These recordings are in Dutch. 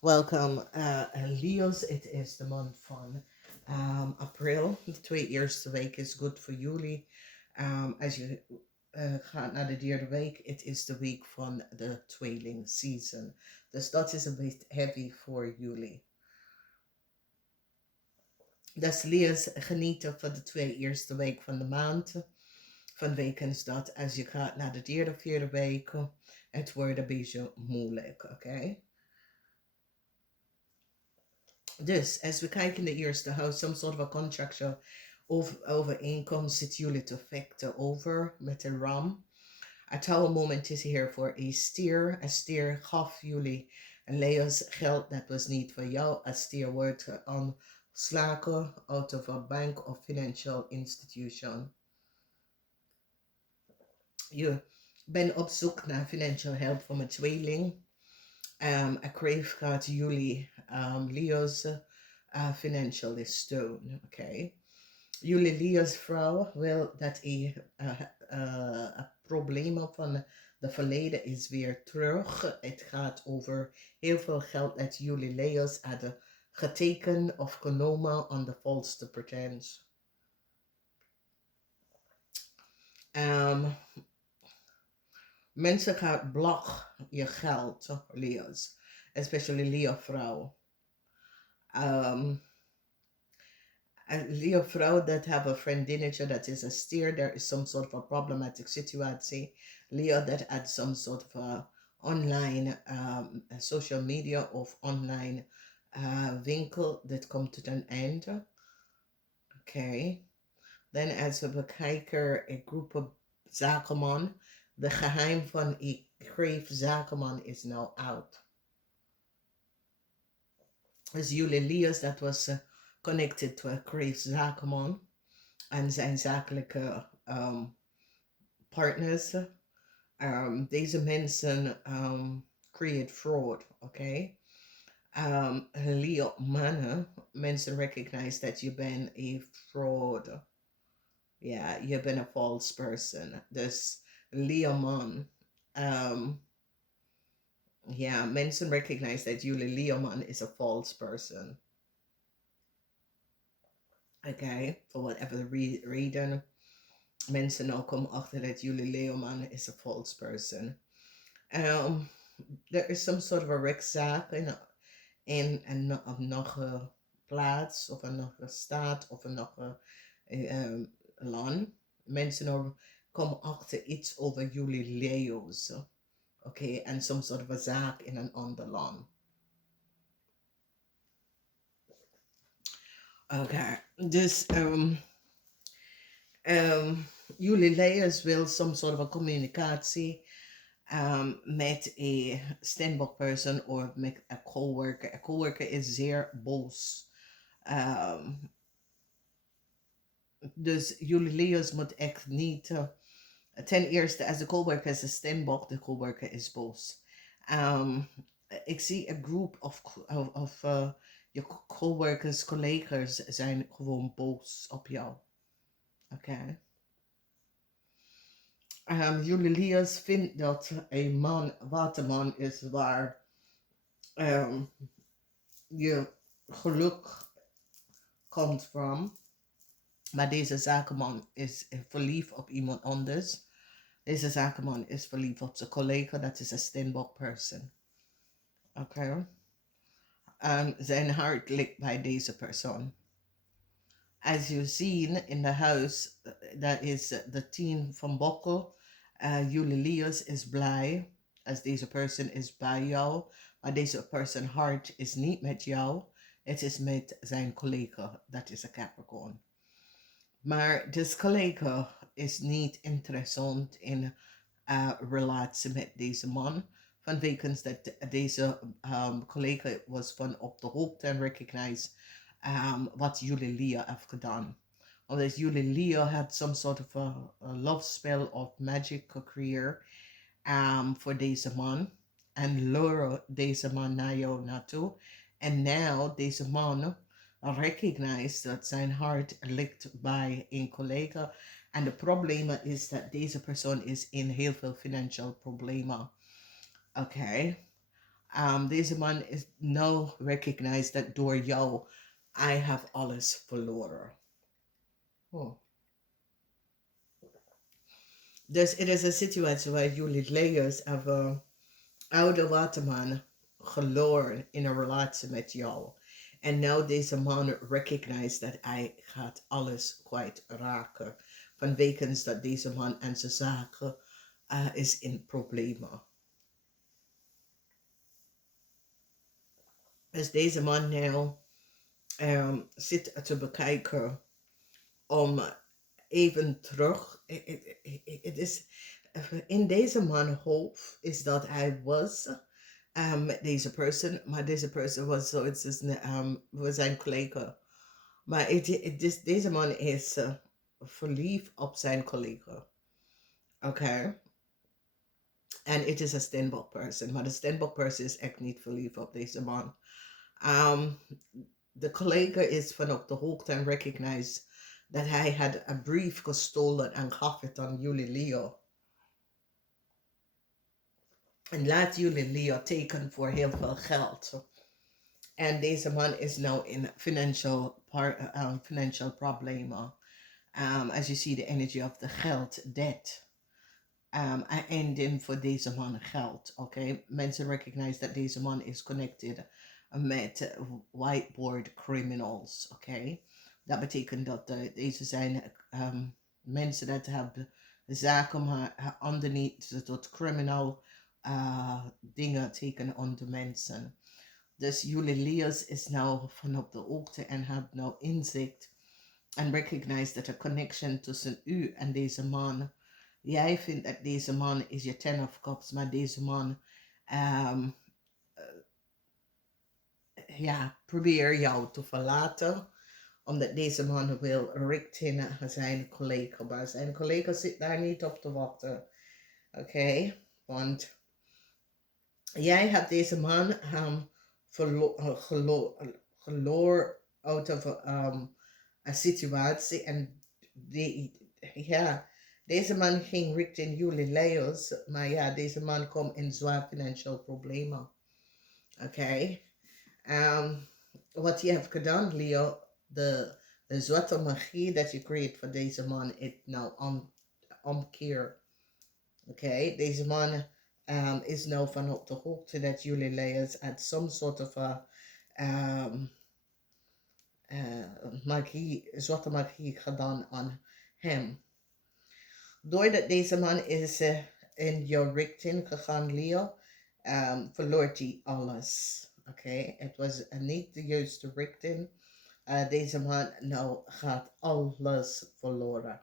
Welcome, Leo's. It is the month van april. De 2 eerste week is goed voor jullie. Als je gaat naar de derde week, het is de week van de tweeling season. Dus dat is een beetje heavy voor jullie. Dus Leo's genieten van de 2 eerste week van de maand. Van weken is dat als je gaat naar de derde, vierde week, het wordt een beetje moeilijk, oké? Dus als we kijken in de eerste huis, some sort of a contractual overeenkomst zit jullie te vechten over met de ram. Het oude moment is hier voor een stier. Een stier gaf jullie een Leo's geld dat was niet voor jou. Een stier wordt ontslagen out of a bank of financial institution. Je bent op zoek naar financial help van een tweeling. Ik kreeg gaat jullie Leo's financial steun. Oké. Jullie Leo's vrouw wil dat problemen van de verleden is weer terug. Het gaat over heel veel geld dat jullie Leo's hadden getekend of genomen on the false pretense. Mensen gaan blok je geld, Leo's. Especially Leo vrouw. A Leo vrouw that have a vriendinnetje that is a steer, there is some sort of a problematic situatie. Leo that had some sort of a online social media of online winkel that komt tot een einde. Oké. Dan als we bekijken een groep zakenman. De geheim van een kreef zakenman is now out. Dus jullie Leo's, dat was connected to a kreef zakenman. En zijn zakelijke partners. Deze mensen create fraud, oké? Leo mannen, mensen recognize that you been a fraud. Yeah, you've been a false person. Dus Leo man, yeah, mensen recognize that jullie Leo man is a false person. Okay, for whatever the reason. Mensen nou komen achter dat jullie Leo man is a false person. There is some sort of a rechtszaak in nog een plaats of nog een staat of nog een land. Mensen nou komen achter iets over jullie Leo's. Oké, en some sort of a zaak in een ander land. Oké, dus jullie Leo's wil some sort of a communicatie met een standbox person of met een coworker. Een coworker is zeer boos. Dus jullie Leo's moet echt niet... ten eerste, als de coworker is een standbox, de coworker is boos. Ik zie een groep of je coworkers, collega's zijn gewoon boos op jou. Oké. Jullie Leo's vindt dat een man, waterman is waar je geluk komt van. Maar deze zakenman is verliefd op iemand anders. Deze zakenman is verliefd op zijn collega, dat is een standbox person. Oké. Zijn hart ligt bij deze persoon. Als je ziet in de huis, dat is de 10 van Bokkel. Jullie Leo's is blij als deze persoon is bij jou. Maar deze persoon hart is niet met jou. Het is met zijn collega, dat is een Capricorn. Maar deze collega is niet interessant in relatie met deze man. Vanwege dat deze collega was van op de hoogte en recognize wat jullie Leo heeft gedaan. Omdat jullie Leo had some sort of a love spell of magic career voor deze man. En lure deze man naar jou naartoe. En now deze man recognize dat zijn hart ligt bij een collega. En de probleem is dat deze persoon is in heel veel financial problemen. Oké. Deze man is nou recognized dat door jou, I have alles verloren. Oh. Dus het is een situatie waar jullie layers hebben oude waterman verloren in een relatie met jou. En nou deze man recognized dat hij gaat alles kwijtraken. Vanwege dat deze man en zijn zaken is in problemen. Dus deze man nou zit te bekijken om even terug. Het is in deze man hoofd is dat hij was met deze persoon, maar deze persoon was zoiets als was zijn collega. Maar deze man is verliefd op zijn collega. Oké. En het is een Steenbok person, maar de Steenbok person is echt niet verliefd op deze man. De collega is van op de hoogte en recognized dat hij had een brief gestolen en gaf het aan jullie Leo. En laat jullie Leo tekenen voor heel veel geld. En deze man is nu in financial problemen. As you see the energy of the geld, debt. En in voor deze man geld. Oké, mensen recognize dat deze man is connected met whiteboard criminals. Oké, dat betekent dat deze zijn mensen dat hebben zaken maar underneath tot criminal dingen tekenen onder mensen. Dus jullie Leo's is nou van op de hoogte en hebben nou inzicht en recognize dat er connection tussen u en deze man. Jij vindt dat deze man is je ten of cups, maar deze man probeer jou te verlaten, omdat deze man wil richten zijn collega, maar zijn collega zit daar niet op te wachten. Oké, want jij hebt deze man verloren out of een situatie en deze man ging richting jullie Leo's, maar ja, deze man komt in zwaar financieel problemen. Oké. Wat je hebt gedaan, Leo, de zwarte magie dat je creëert voor deze man, het nou omkeer. Oké, deze man is nou van op de hoogte dat jullie Leo's at some sort of magie, zwarte magie gedaan aan hem. Doordat deze man is in jouw richting gegaan, Leo, verloor hij alles. Oké, het was niet de juiste richting. Deze man nou gaat alles verloren.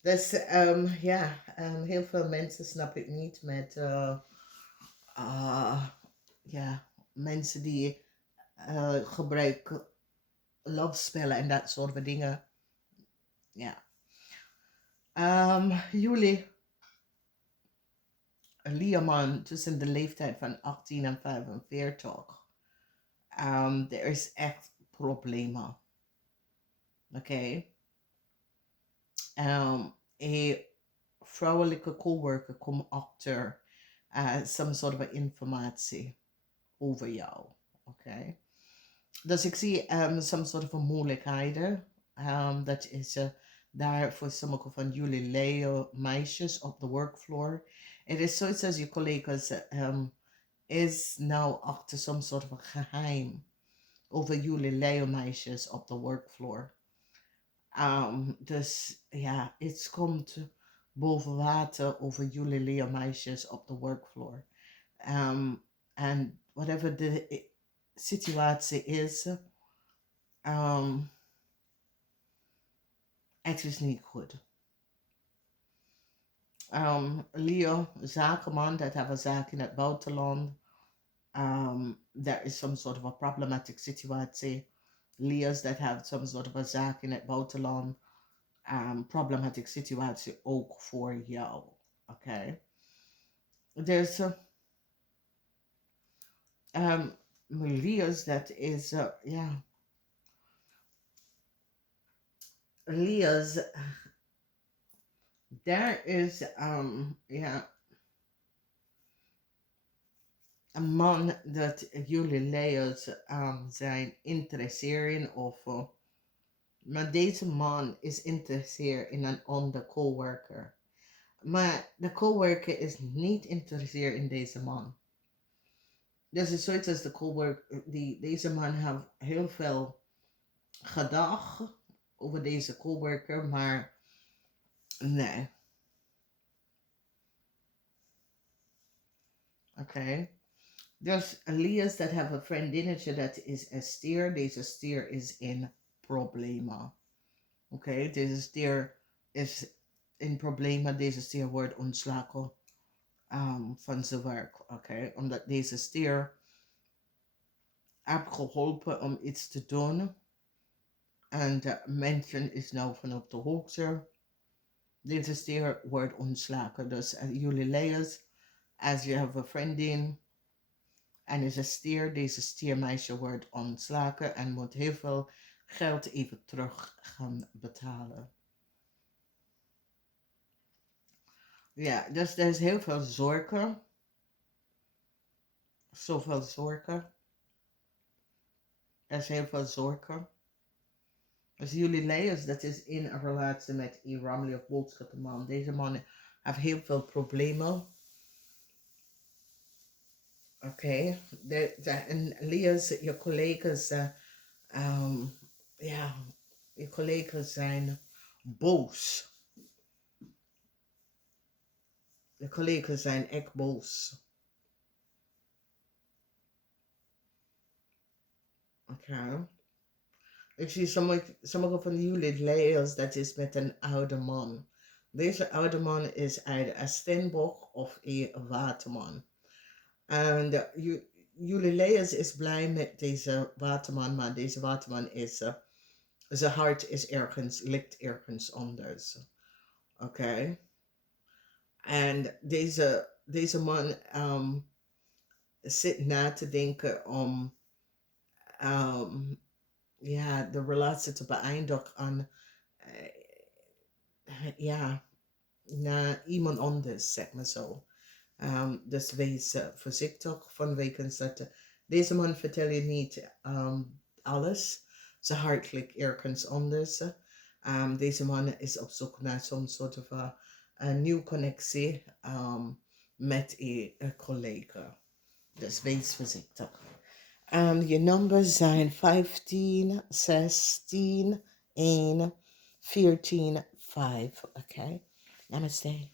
Dus heel veel mensen snap ik niet met mensen die gebruiken lovespellen en dat soort van dingen. Ja. Jullie Leoman tussen de leeftijd van 18 en 45. Er is echt problemen. Oké. Een vrouwelijke coworker komt achter some sort of informatie over jou. Oké. Dus ik zie some sort of moeilijkheden. Dat is daar voor sommige van jullie Leo meisjes op de workfloor. Het is zoiets als je collega's is nou achter some sort of geheim over jullie Leo meisjes op de workfloor. Dus ja, het komt boven water over jullie Leo meisjes op de workfloor. En whatever de situatie is, het is niet goed. Leo, zakenman, dat hebben zaken in het buitenland. There is some sort of a problematic situatie. Leo's that have some sort of a zaak in het buitenland. Problematic situatie ook voor jou. Oké. There's Leo's that is Leo's there is een man dat jullie leers zijn interesseren of maar deze man is geïnteresseerd in een ander coworker. Maar de coworker is niet geïnteresseerd in deze man. Dus het is zoiets als de coworker, deze man heeft heel veel gedacht over deze coworker, maar nee. Oké. Dus Elias dat heeft een vriendinnetje dat is een stier. Deze stier is in problemen. Oké, deze stier is in problemen. Deze stier wordt ontslagen van zijn werk. Oké, omdat deze stier heeft geholpen om iets te doen. En de mensen is nou van op de hoogte. Deze stier wordt ontslagen. Dus jullie leers, als je hebt een vriendin en is een stier, deze stiermeisje wordt ontslagen en moet heel veel geld even terug gaan betalen. Ja, dus er is heel veel zorgen. Zoveel zorgen. Er is heel veel zorgen. Dus jullie leers, dat is in een relatie met een Ramley of boodschappenman. Deze man heeft heel veel problemen. Oké. En leers, je collega's, ja, je collega's zijn boos. De collega's zijn echt boos. Oké. Ik zie sommige van jullie leers, dat is met een oude man. Deze oude man is uit een steenbok of een waterman. En jullie leers is blij met deze waterman, maar deze waterman is, zijn hart is ergens, ligt ergens anders. Oké. En deze man zit na te denken om ja, de relatie te beëindigen aan ja, naar iemand anders, zeg maar zo. Dus wees voorzichtig vanwege dat deze man vertelt je niet alles. Zijn hart ligt ergens anders. Deze man is op zoek naar zo'n soort van een nieuwe connectie met een collega. Dus wees voorzichtig. Je nummers zijn 15, 16, 1, 14, 5. Oké. Namaste.